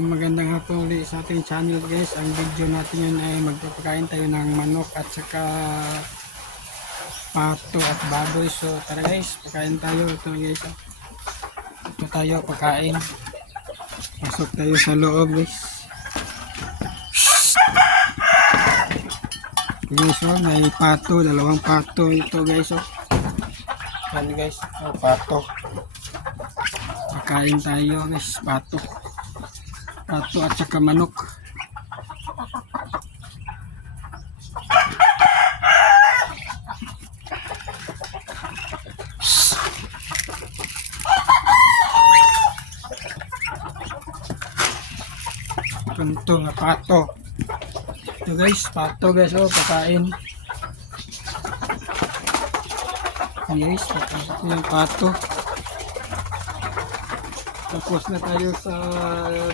magandang hapon ulit sa ating channel guys. Ang video natin yun ay magpapakain tayo ng manok at saka pato at baboy. So tara guys, pakain tayo. Ito guys, ito tayo pakain. Pasok tayo sa loob guys. Guys, oh, may pato, dalawang pato ito guys. Oh. Yan guys, oh, pato. Pakain tayo guys, pato at saka manok. Ito nga pato. Ito guys, pato guys, oh, pakain. Guys, ito yung pato. Tapos na tayo sa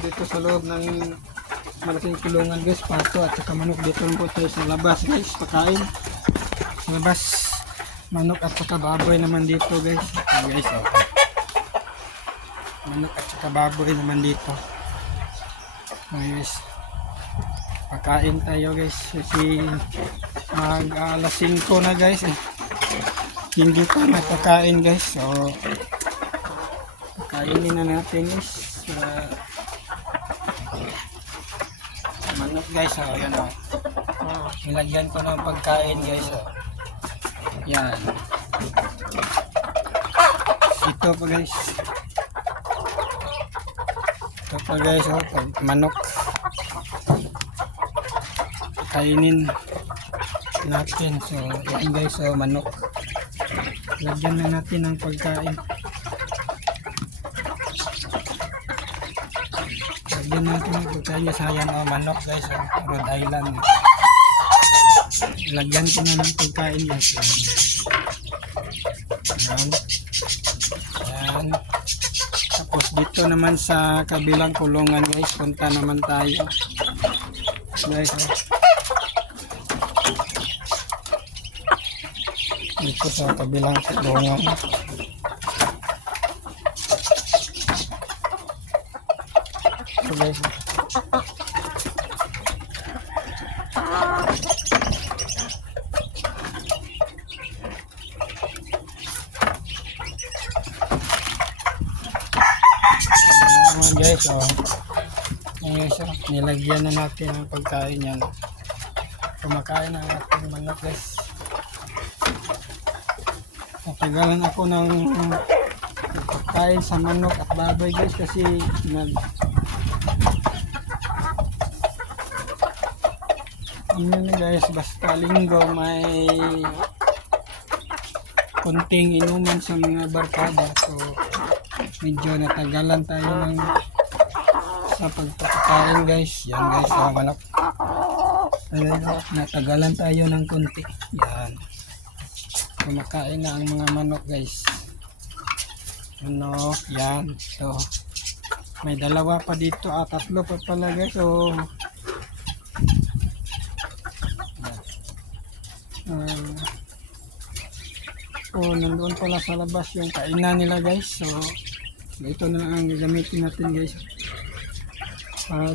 dito sa loob ng malaking kulungan guys, pato at saka manok. Dito lang po tayo sa labas guys, pakain. Sa labas, manok at saka baboy naman dito guys. Ito guys, okay. Manok at saka baboy naman dito. Guys, pakain tayo guys kasi mag alas 5 na guys eh. Hindi pa napakain guys, so kainin na natin guys. Manok guys, oh, yan o. Nilagyan ko ng pagkain guys, oh. Yan. Ito pa guys. Ito pa guys, oh, manok. Kainin natin. So yan guys, oh, manok. Lagyan na natin ng pagkain. Lagyan natin ng pagkain. Sayang, oh, manok guys, oh, Rhode Island. Lagyan ko na ng pagkain guys. Yan. Yan. Tapos dito naman sa kabilang kulungan guys, punta naman tayo guys, oh. Dito sa kabilang kulungan. So guys, guys, oh. Guys, oh, nilagyan na natin ang pagkain yan. Kumakain na natin manok guys. Natagalan ako ng pagkain sa manok at baboy guys kasi ano na guys, basta linggo may konting inuman sa mga barkada, so medyo natagalan tayo ng sa pagpapakain guys. Yan guys, sa manok. Natagalan tayo ng konti. Yan. Kumakain na ang mga manok guys. Manok, yan. So, may dalawa pa dito at tatlo pa pala guys. So, nandoon pala sa labas yung kainan nila guys. So, ito na ang gagamitin natin guys. Para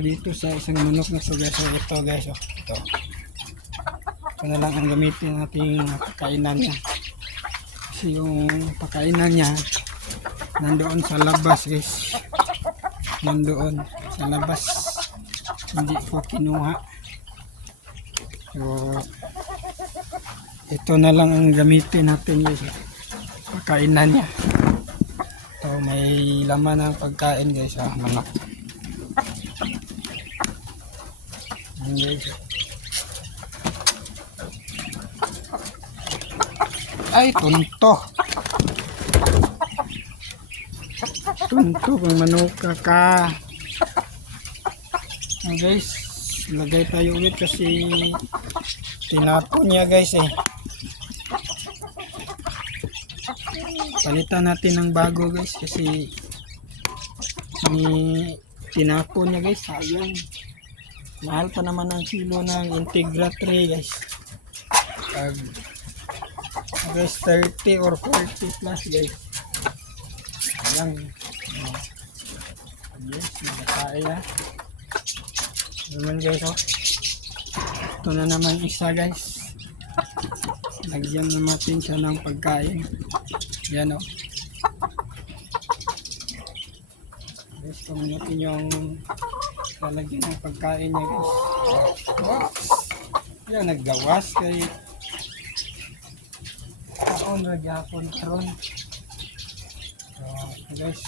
dito sa isang manok na so guys. So, ito guys, oh, ito. Ito na lang ang gamitin natin pagkainan niya. Kasi yung pagkainan niya nandoon sa labas guys. Nandoon sa labas. Hindi ko kinuha. So, ito na lang ang gamitin natin guys. Pagkainan niya. So, may laman ng pagkain guys. Manok. Yan guys. Ay, tunto. Tunto kung manok ka. Guys, lagay tayo ulit kasi tinapon niya guys eh. Palitan natin ng bago guys kasi tinapon niya guys. Sayang. Mahal pa naman ang kilo ng Integra 3 guys. Guys, 30 or 40 plus guys. Ayan. Yes, nagkakain na. Naman guys, oh. Ito na naman isa guys. Lagyan na natin siya ng pagkain. Yan oh. Guys, kung natin yung lalagyan ng pagkain niya guys. Oh. Yan, naggawas kay taon nagyapon karon. So guys,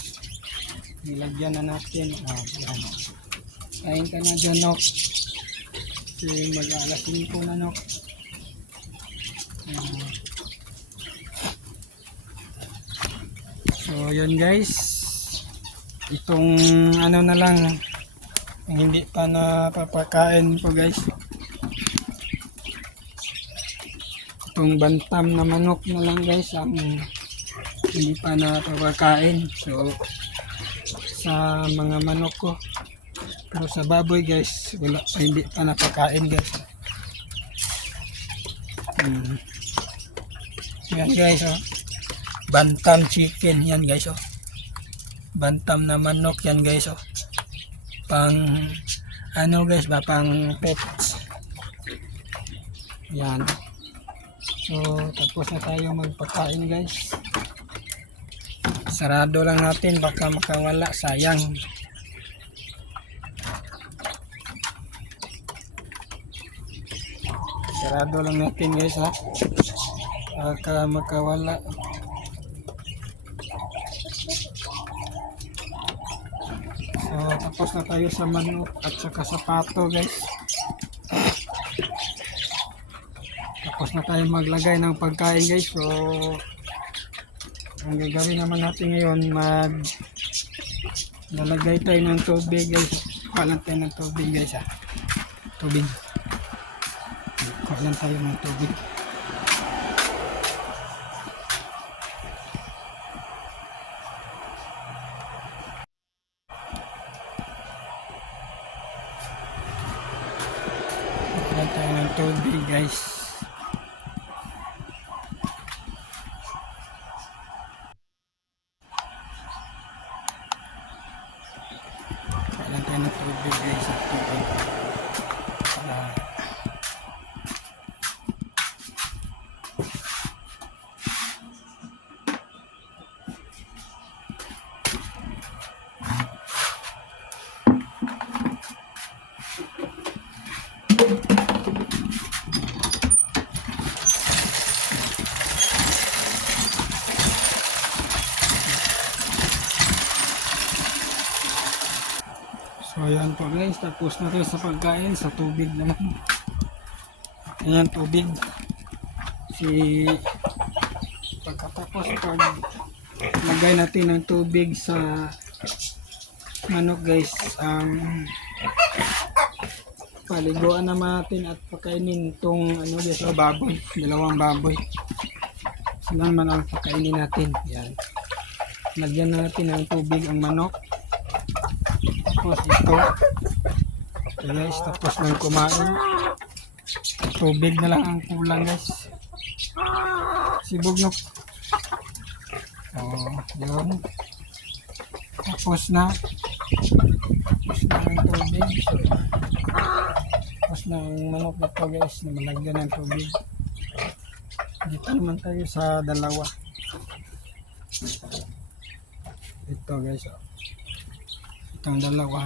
nilagyan na natin. Yan. Kain ka na dyan, Nok. Kasi mag-alas 5 na, Nok. So, yun guys. Itong ano na lang, hindi pa napapakain ko guys. Itong bantam na manok na lang guys, ang hindi pa napapakain. So, sa mga manok ko. Pero sa baboy guys, wala, hindi pa napakain guys. Yan guys, oh. Bantam chicken yan guys, oh. Bantam na manok yan guys, oh. Pang ano guys ba, pang pets. Yan. So tapos na tayo magpakain guys. Sarado lang natin, baka makawala, sayang. Sarado lang natin guys, ha. Baka makawala. So tapos na tayo sa manok at saka sa pato guys. Tapos na tayo maglagay ng pagkain guys. So ang gagawin naman natin ngayon, lalagay tayo ng tubig guys. Kuha tayo ng tubig guys, ha. Tubig. Kuha tayo ng tubig. Kuha tayo ng tubig guys. Kuha tayo ng tubig guys. So ayan po guys, tapos na rin sa pagkain, sa tubig naman. Ayan, tubig. Pagkatapos pag lagay natin ng tubig sa manok guys, paliguan naman natin at pakainin itong ano guys, baboy, dalawang baboy. Sila naman ang pakainin natin. Yan. Lagyan natin ng tubig ang manok. Tapos ito. Okay guys, tapos nang kumain, tubig na lang ang kulang guys. Sibog, Nok. Yun. Tapos na ang tubig. Tapos na ang manok na to guys, na malagyan ng tubig. Dito naman tayo sa dalawa. Ito guys, oh. Itong dalawa,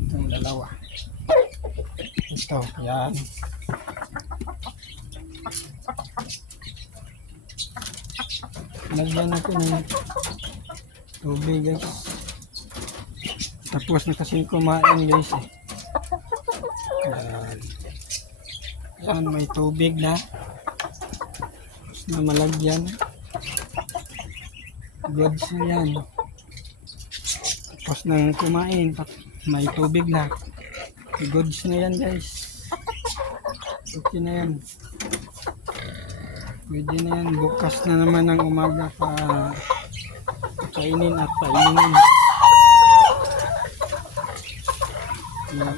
itong dalawa. Ito, yan. Lagyan natin ng tubig guys. Tapos na kasing kumain guys, eh. Yan. Yan, may tubig na. Tapos na malagyan. Goods na yan. Tapos nang kumain, may tubig na. Goods na yan guys. Okay na yan. Pwede na yan. Bukas na naman ng umaga pa kainin at painin. Yan.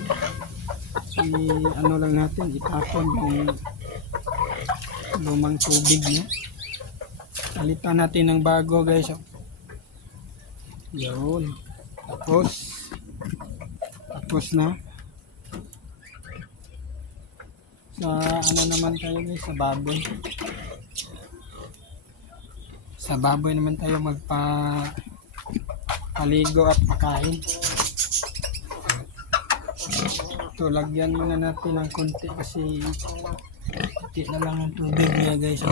Ano lang natin, itapon yung lumang tubig niya. Palitan natin ng bago guys. Yun. Tapos na. Sa ano naman tayo guys, sa baboy. Sa baboy naman tayo paligo at pakain. Ito, lagyan muna natin ng konti kasi konti na lang ang tubig niya guys.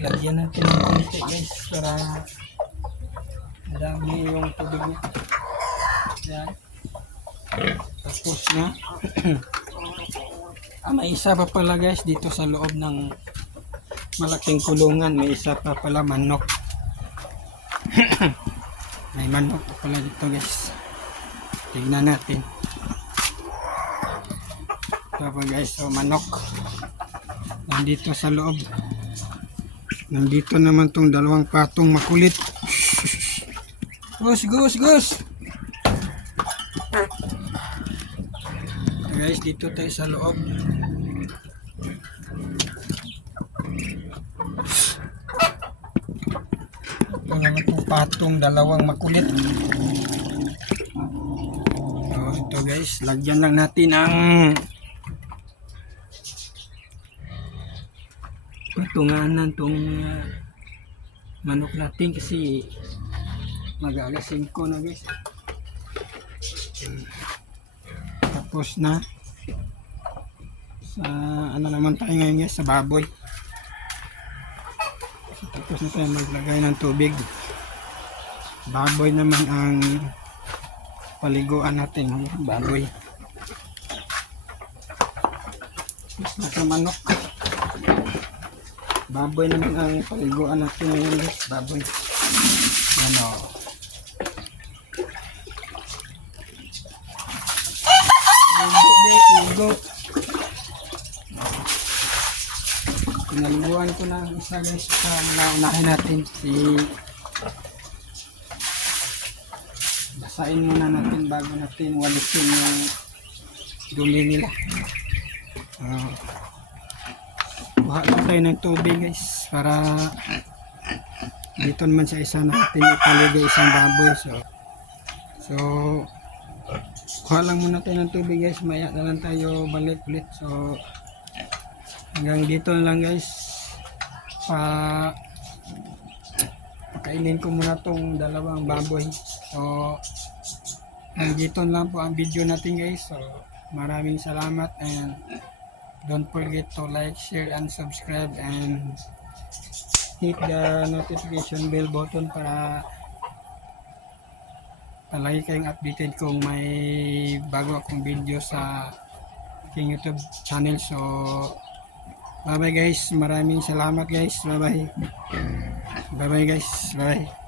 Lagyan natin ng konti guys para madami yung tubig niya. Yan. Tapos na. May isa pa pala guys dito sa loob ng malaking kulungan. May isa pa pala manok. May manok pa pala dito guys. Tignan natin. Ito pa guys, so manok. Nandito sa loob. Nandito naman tong dalawang patong makulit. Gus! Guys, dito tayo sa loob. Ito naman itong patong dalawang makulit. So, ito guys, lagyan lang natin ang patunganan tong manok natin kasi mag-alas 5 na guys. Tapos na sa ano naman tayo ngayon guys, sa baboy. Tapos na tayo maglagay ng tubig. Baboy naman ang paliguan natin, baboy. Tapos na sa manok. Baboy naman ang paliguan natin ngayon guys, baboy. Ano, ligo. Pinaliguan ko na isa guys sa unahin natin si basain muna natin bago natin walisin yung dumi nila. Kuha lang tayo ng tubig guys para dito naman sa isa natin ipaligay isang baboy. So kuha lang muna tayo ng tubig guys, maya na lang tayo balik ulit. So hanggang dito na lang guys, pakainin ko muna tong dalawang baboy. So nandito lang po ang video natin guys. So maraming salamat and don't forget to like, share and subscribe and hit the notification bell button para palagi kayong updated kung may bago akong video sa aking YouTube channel. So bye bye guys, maraming salamat guys. Bye bye guys, bye.